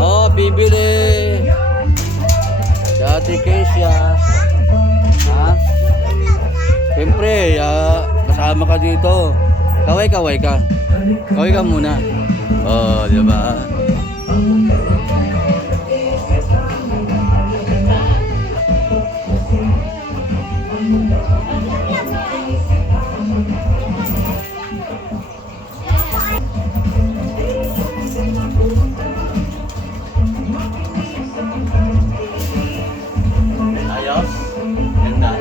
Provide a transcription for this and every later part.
Oh, bibili. Si Ate Keisha. Ha? Siyempre, kasama ka dito. Kaway-kaway ka. Kaway ka muna. Oh, di ba? Ayos? Ganda.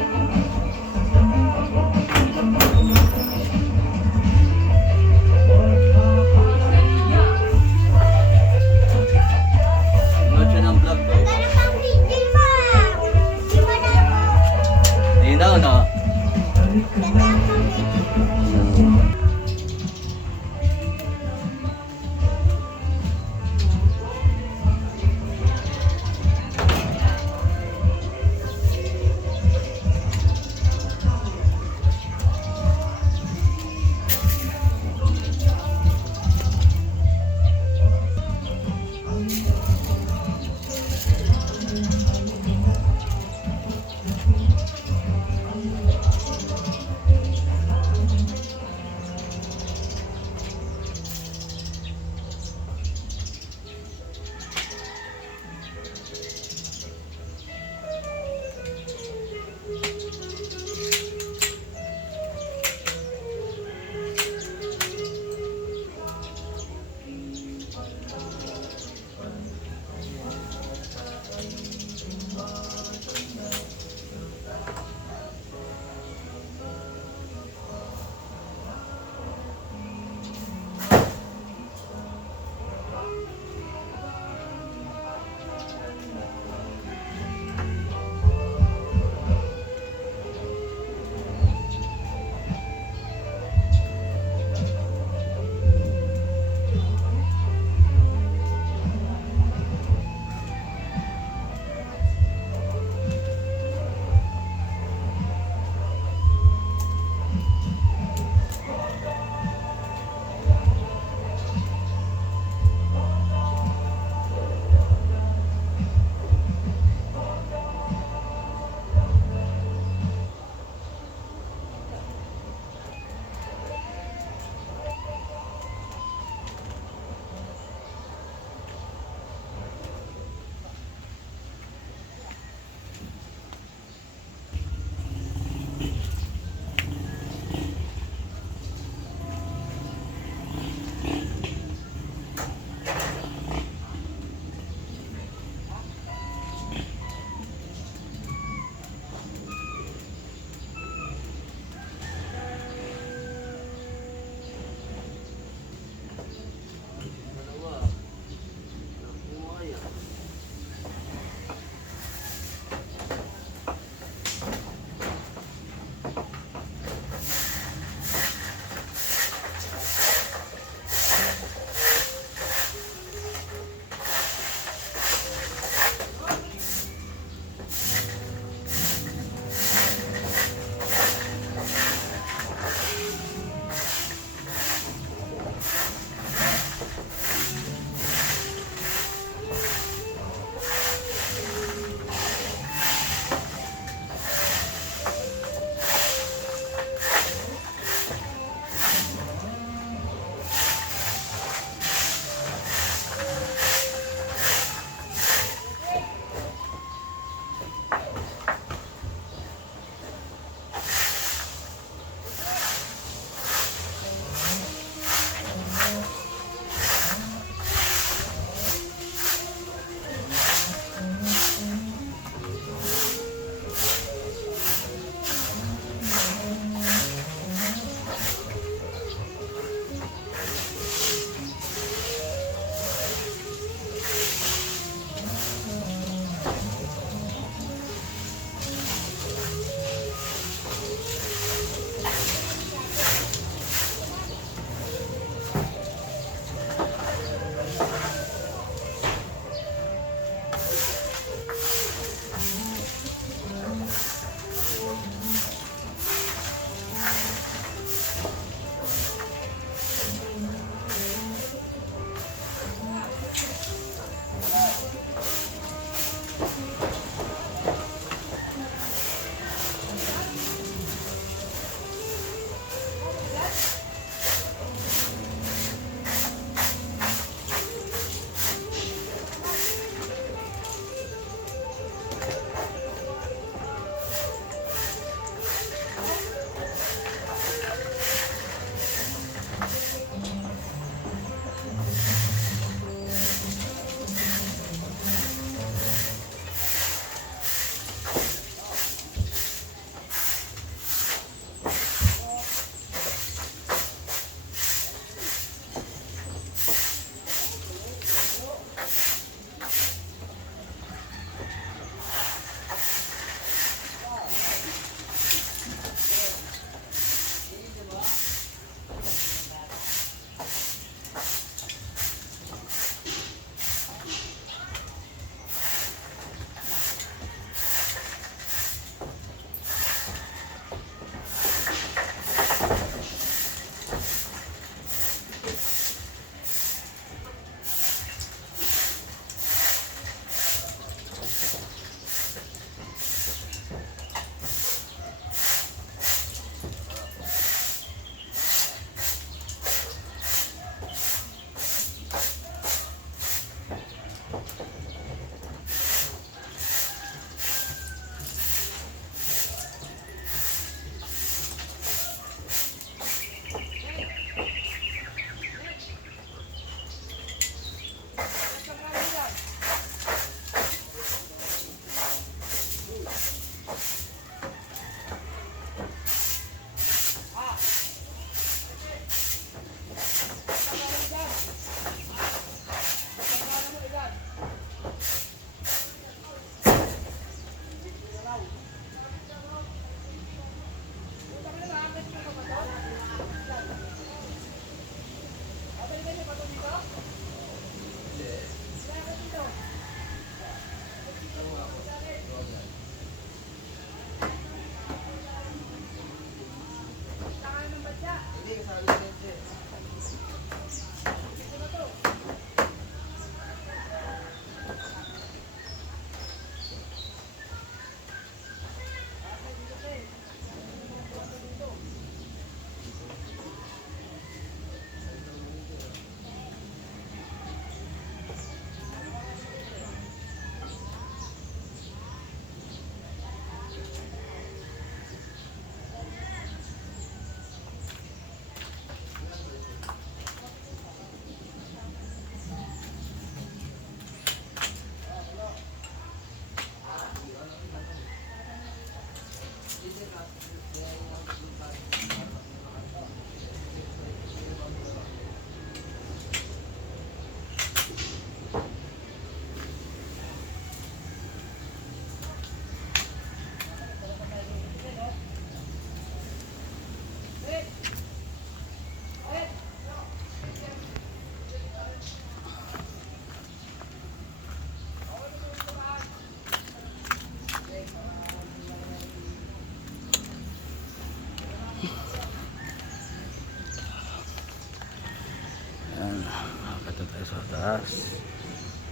taas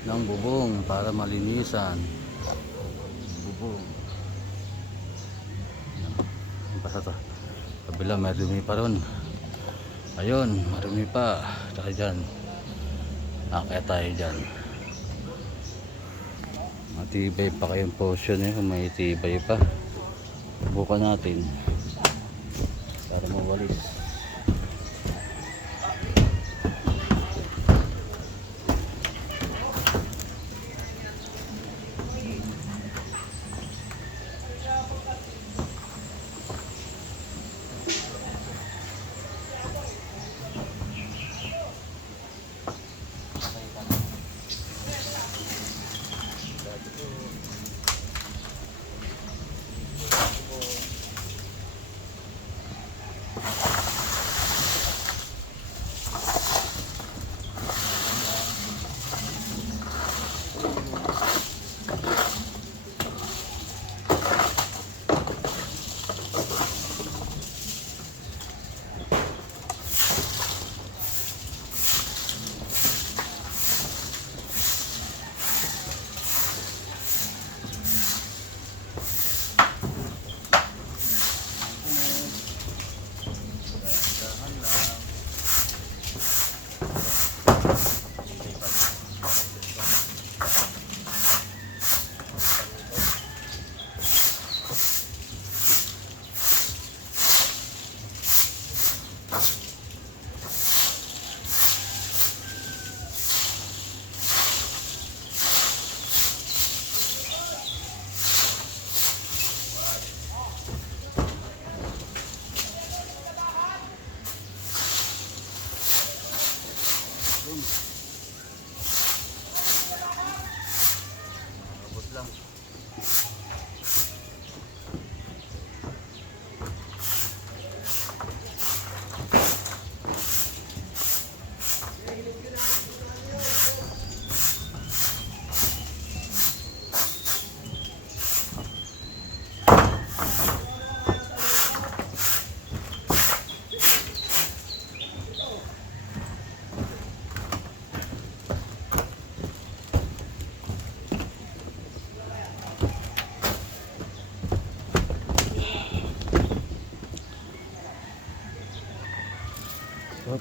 ng bubong para malinisan bubong. Basta to kabila marumi pa ron, ayun marumi pa. Tsaka dyan akit tayo dyan, matibay pa kayong portion eh, kung may tibay pa bukan natin para mawalis.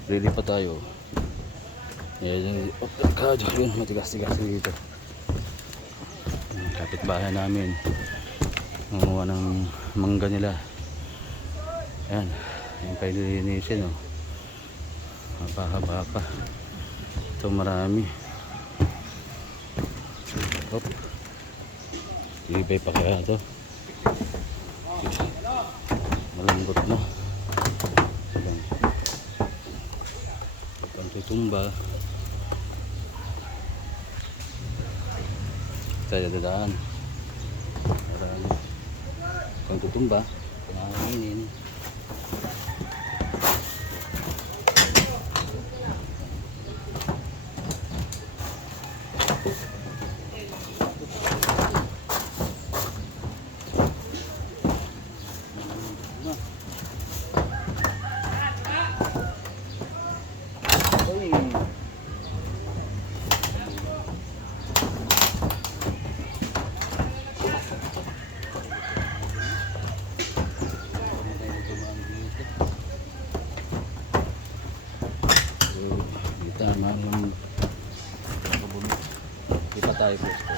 Ready pa tayo. Yan, yun, matigas-tigas dito. Kapitbahay namin nanguha ng mangga nila. Ayan, yung kayo nilinisin, oh. Haba-haba pa. Ito marami. Op. Ibay pa kaya ito. Malambot na. Tutumba tayo dadaan marami kung tutumba pinanginin. Tama yung kabunot. Di pa tayo pwesto.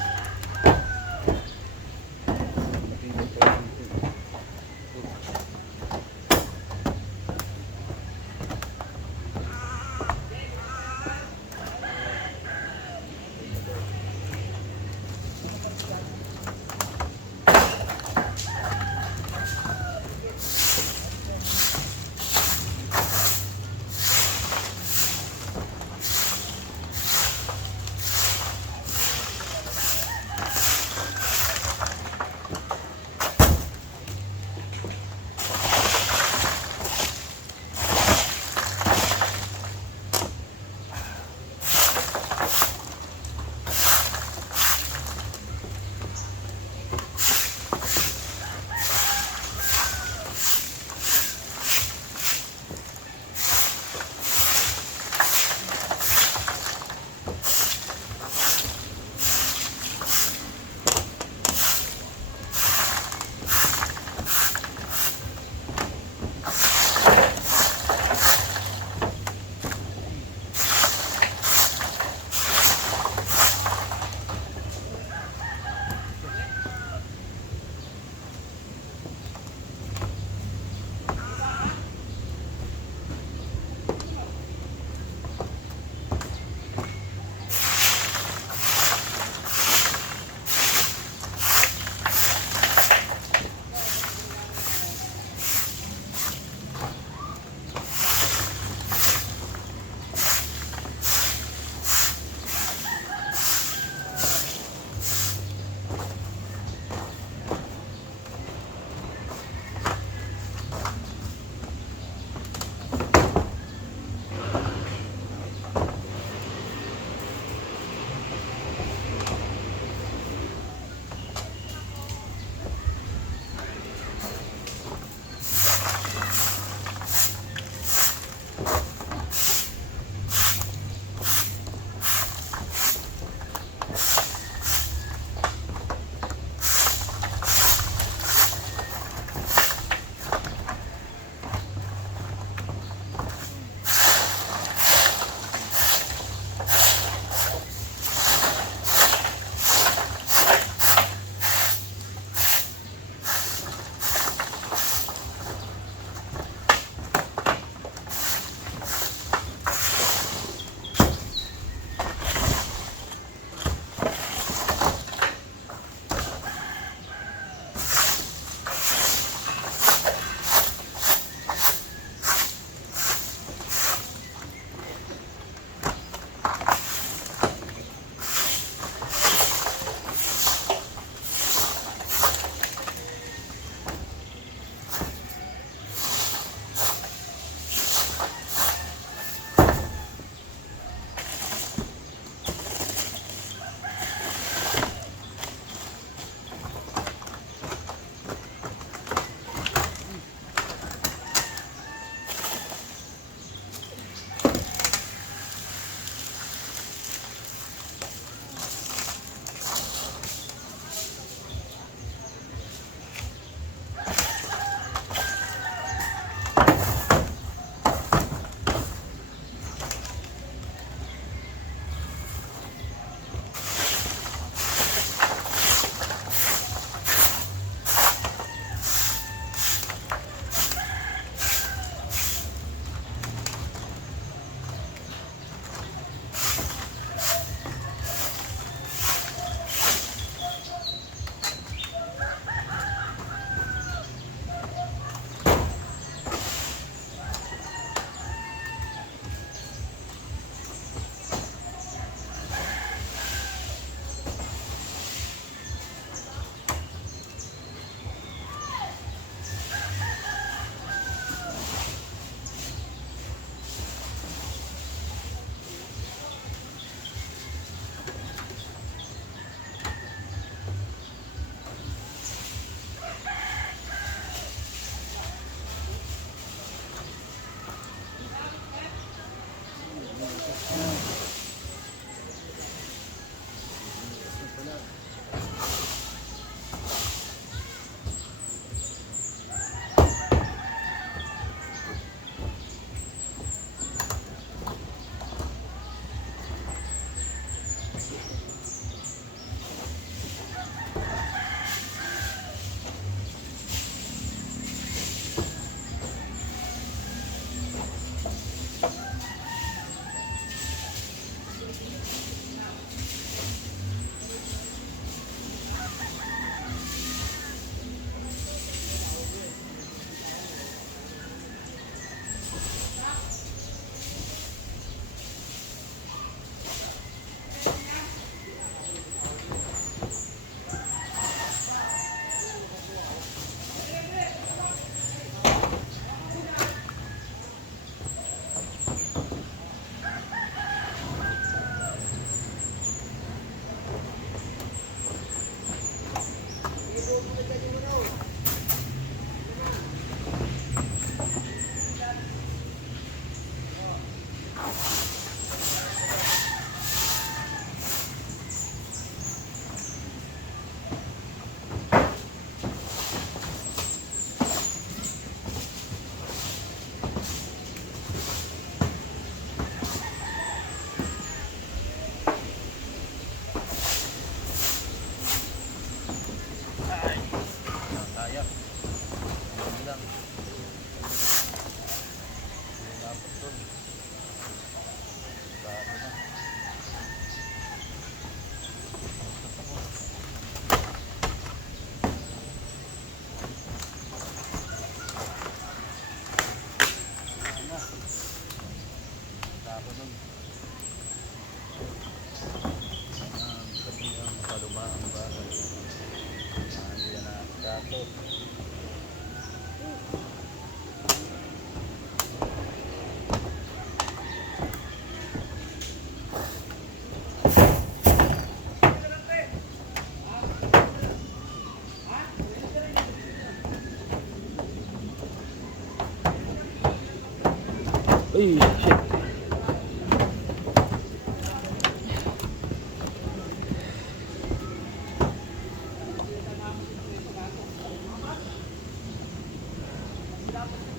Uy, shit.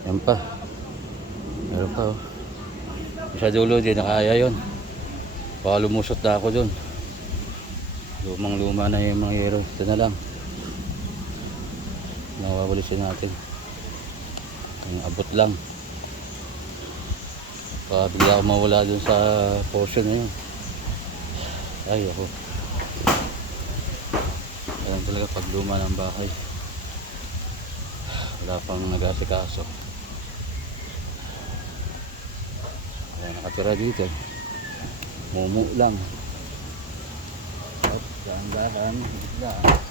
Yan pa. Meron pa oh. Sa dulo di na kaya yun. Baka lumusot na ako dun. Lumang luma na yung mga hero. Ito na lang. Nawawalusin natin. Ang abot lang. Baka bigla ako mawala dun sa portion na yun. Ay ako. Alam talaga pag luma ng bahay. Wala pang nag-asikaso. Wala nakatira dito. Mumu lang. Op, daan-daan. Bigla.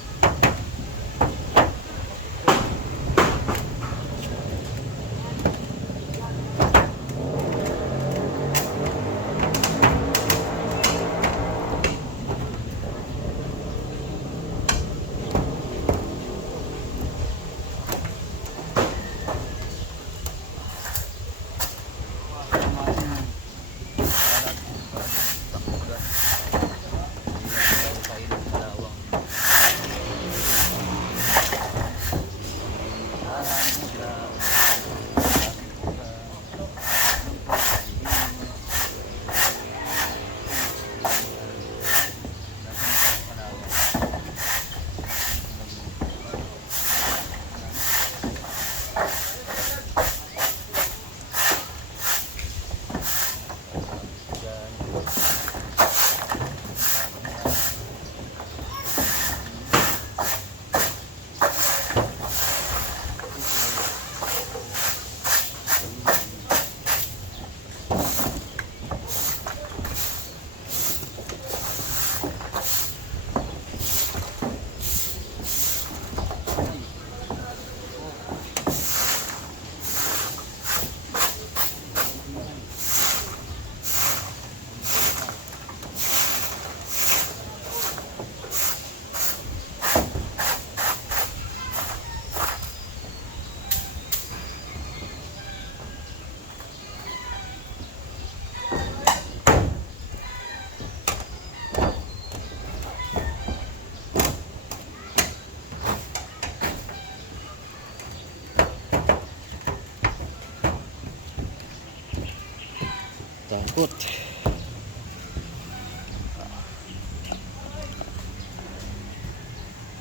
Takot.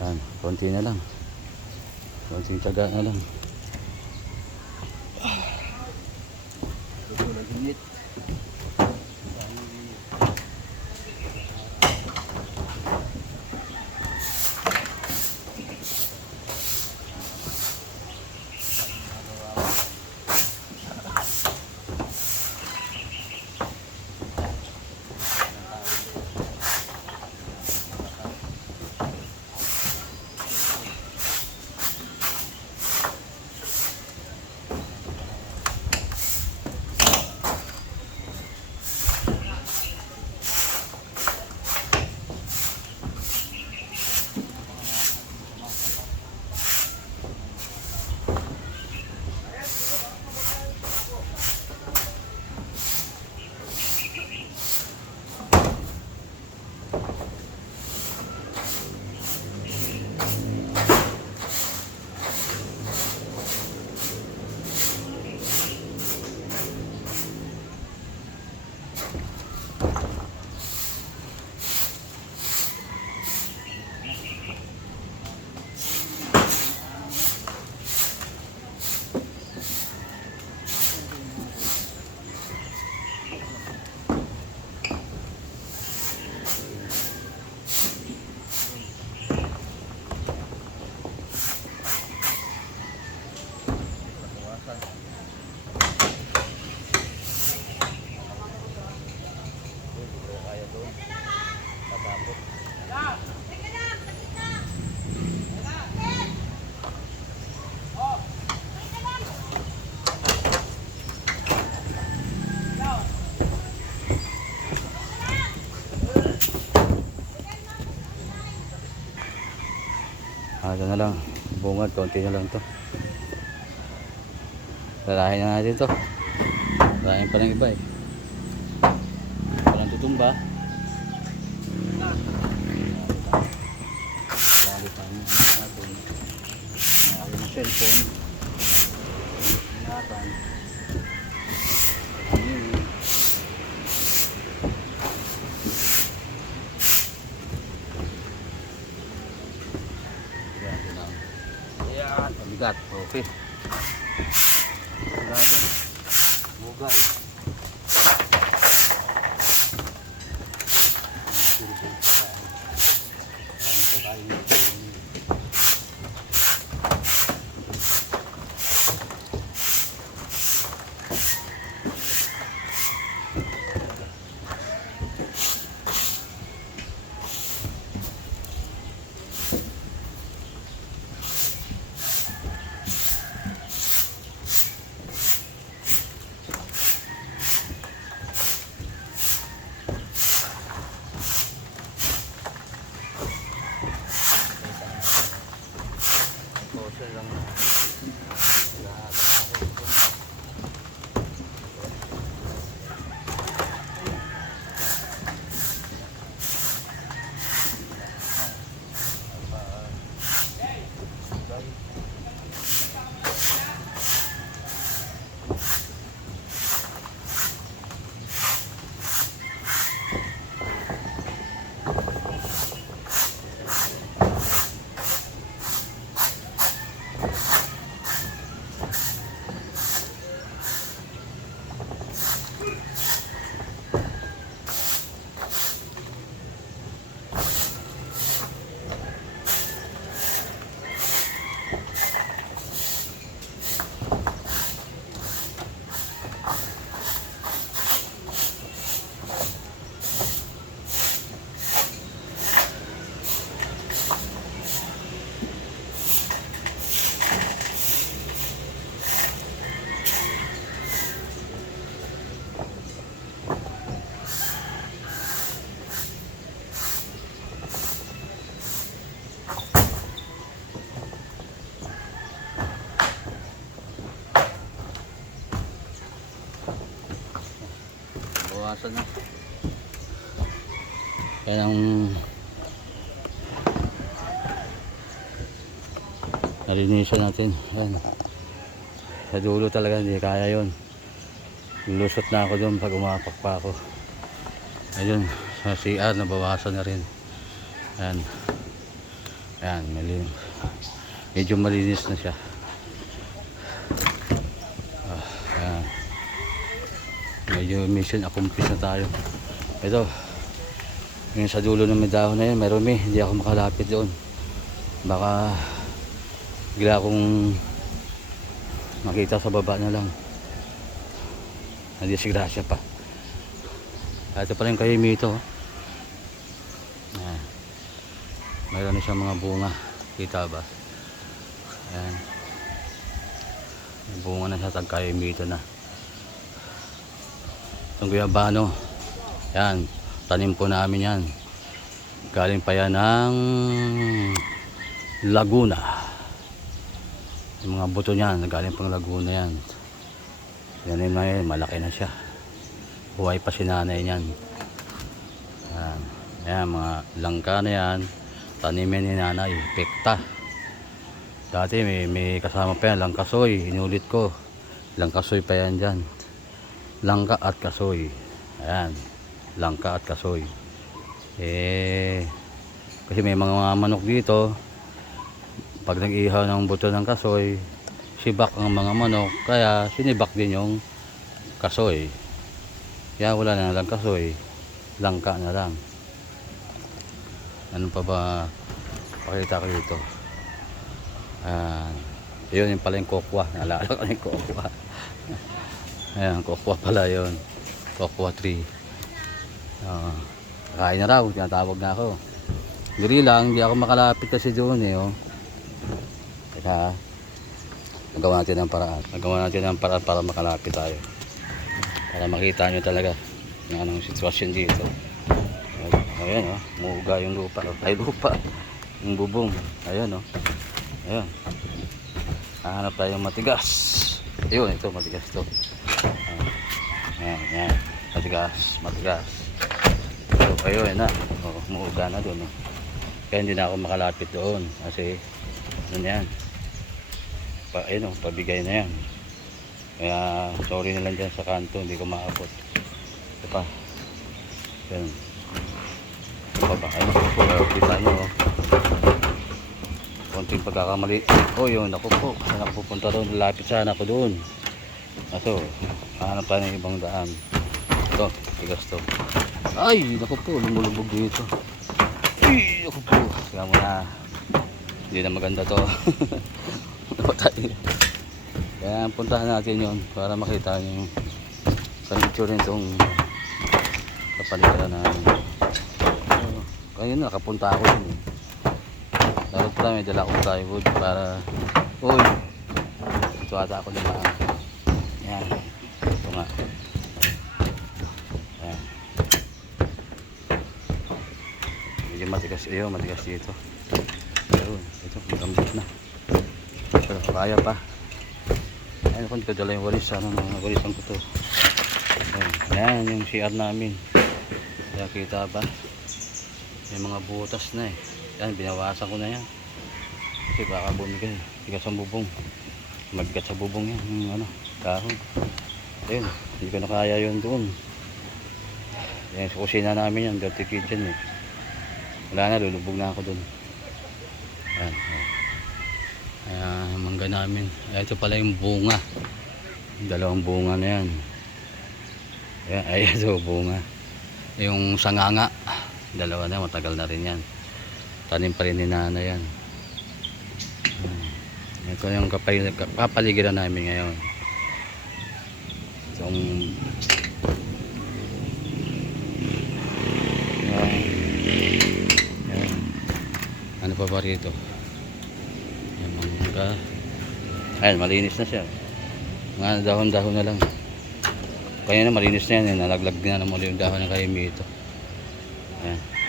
Yan, konti na lang. Konting tiyaga na lang. Ito nag-init. Ito na lang, bungad, konti na lang to. Lalahin na natin to. Maraming pa ng iba eh. Walang tutumba. Lagi pa ng natin. Lagi ng cellphone. Ingatan. Yan, mabigat. Okay. Grabe. Bugal. Bawasan na. Yan ang nalinisan natin. Yan. Sa dulo talaga hindi kaya yon. Lulusot na ako doon pag umapak pa ako. Ayun, sa CR nabawasan na rin. Yan. Yan, medyo malinis na siya. Yan. Medyo mission accomplished na tayo. Ito, yung sa dulo ng may dahon na yun, mayroon hindi ako makalapit doon. Baka bigla akong makita sa baba na lang. Nadisgrasya pa. Ito pa rin kayo mito. Mayroon na siyang mga bunga. Kita ba? Ayan. May bunga na siya, tagkayo mito na. Itong guyabano. Yan. Tanim po namin yan. Galing pa yan ng Laguna. Yung mga buto niyan, galing pang Laguna yan. Tanim na yan, malaki na siya. Buhay pa si nanay niyan. Yan. Yan, mga langka na yan. Tanimin ni nanay, pekta. Dati may kasama pa yan, langkasoy. Inulit ko. Langkasoy pa yan dyan. Langka at kasoy. Ayan. Langka at kasoy. Kasi may mga manok dito. Pag nag-ihaw ng buto ng kasoy, sibak ang mga manok. Kaya sinibak din yung kasoy. Kaya wala na lang kasoy. Langka na lang. Ano pa ba pakita ko dito? Yun yung pala yung kokwa. Naalala ko yung kokwa. Ayan, kokwa pala yun. Kokwa tree. Kain na raw. Tinatawag na ako. Diri lang, hindi ako makalapit kasi doon eh. Oh. Teka, nagawa natin ng paraan. Nagawa natin ng paraan para makalapit tayo. Para makita nyo talaga yung anong sitwasyon dito. Ayan o, muuga yung lupa. Ay lupa, yung bubong. Ayan o. Ayan. Hahanap tayo matigas. Ayun, ito matigas to. Yan. Matigas, matigas. So, kayo, yan na. Umuuga na doon. Kaya hindi na ako makalapit doon. Kasi, ano na yan. Ayun, pabigay na yan. Kaya, sorry na lang dyan sa kanto. Hindi ko maabot. Ito pa. Yan. Ito pa. Ayun, kita nyo. Konting pagkakamali. Yun, ako po. Saan ako pupunta doon? Lapit sana ako doon. Kaso, hanap tayo ng ibang daan. Ito, tigas to. Ay, naku po, lumulubog dito. Ay, naku po. Kaya mo na, hindi na maganda to. Kaya puntahan natin yun para makita yung sa picture rin itong kapaligiran namin. Kaya yun, nakapunta ako yun. Dapat pala may dala akong plywood para, ito ata ako nila. Yan, ito nga. Yan. Medyo matigas, matigas dito. Ayun, ito, magambit na. Pero kaya pa. Ayun, kung hindi ko dala yung walis, walisan ko to. Ayan, yung CR namin. Kaya kita ba? May mga butas na eh. Yan, binawasan ko na yan. Kasi baka bumigay. Tigas ang bubong. Magkat sa bubong yan. Yung kahon. Ayun, hindi ko na kaya yun doon. Yan, sa kusina namin yan. Dirty kitchen eh. Wala na, lulubog na ako doon. Yan. Ayan, mangga namin. Ito pala yung bunga. Dalawang bunga na yan. Ayan, ito bunga. Yung sanganga. Dalawa na, matagal na rin yan. Tanim pa rin ni Nana yan. Ito yung kapaligiran namin ngayon. Itong yan. Ano pa ba rito? Yan, mangga. Ayan, malinis na siya. Mga dahon-dahon na lang. Kaya na malinis na yan. Nalaglag na naman yung dahon ng kaimi ito. Ayan.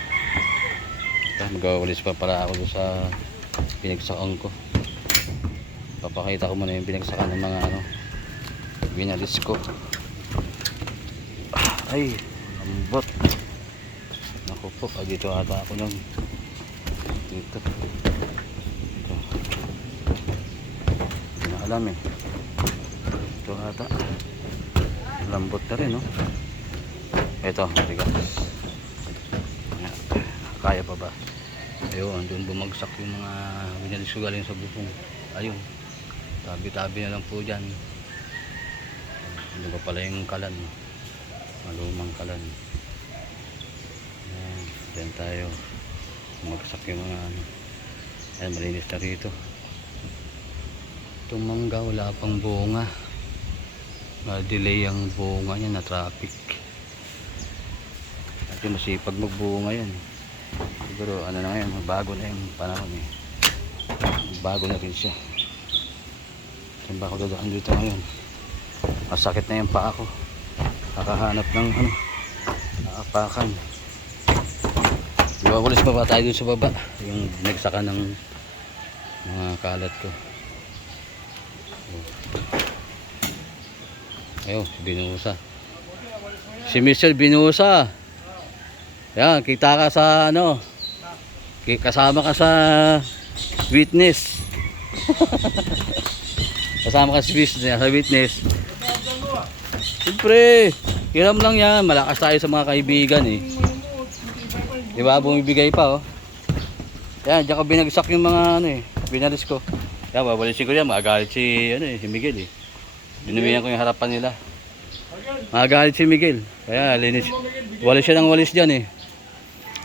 Magawalis pa para ako sa pinagsakan ko. Papakita ko muna yung pinagsakan ng mga binalis ko. Ay, lambot. Naku po, dito ata ako nang dito. Ito. Hindi na alam eh. Ito ata. Lambot na rin, no? Ito, matigas. Kaya pa ba? Ayun, doon bumagsak yung mga binalis ko galing sa bubong. Ayun, tabi-tabi na lang po dyan. Ano ba pala yung kalan? Malumang kalan. Ayan, dyan tayo. Bumagsak yung mga ayan, malinis na rito. Itong mangga, wala pang bunga. Na-delay ang bunga niya, na traffic. At yung masipag magbunga yan. Siguro ano na ngayon, bago na yung panahon eh. Bago na rin siya. Saan ba ako dadaan dito ngayon? Masakit na yung paa ko. Kakahanap ng naapakan. Iwawalis pa ba tayo dun sa baba? Yung nagsaka ng mga kalat ko. Ayun, si Binusa. Si Mr. Binusa. Yan, kita ka sa kasama ka sa witness. Kasama ka sa witness. Siyempre, hiram lang yan. Malakas tayo sa mga kaibigan eh. Diba, bumibigay pa oh. Yan, diyan ko binagsak yung mga binalis ko. Yan, babalisin ko yan. Magagalit si Miguel eh. Binumihan ko yung harapan nila. Magagalit si Miguel. Kaya linis. Walis siya ng walis dyan eh.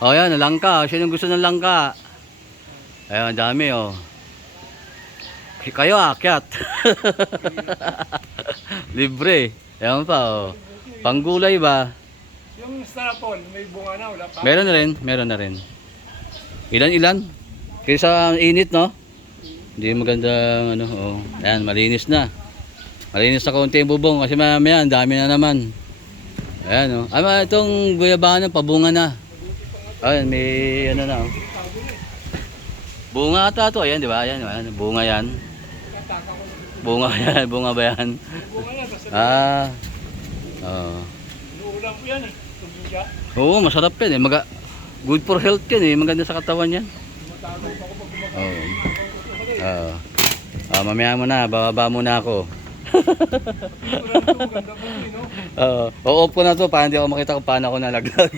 O yan, langka. Siya yung gusto ng langka. Ayan, dami oh. Kayo akyat. Libre. Ayan pa oh. Panggulay ba? Yung strapon, may bunga na, wala pa? Meron na rin. Ilan? Kaysa init no? Hindi magandang oh. Ayan, malinis na. Malinis na kaunti yung bubong kasi mamaya, dami na naman. Ayan oh. Itong guyabano, pabunga na. Ayan, may na oh. Bunga ata to, ayan, di ba? Ayan, bunga yan. Bunga yan, bunga ba yan? Oo. Inuulam ko yan eh. Tuminja. Oo, masarap yan eh. Good for health yan eh. Maganda sa katawan yan. Tumatago pa ako pag kumakain. Oo. Oo. Mamaya mo na, bababa muna ako. Ganda po no? Oo. O-off ko na to para hindi ako makita kung paano ako nalaglag.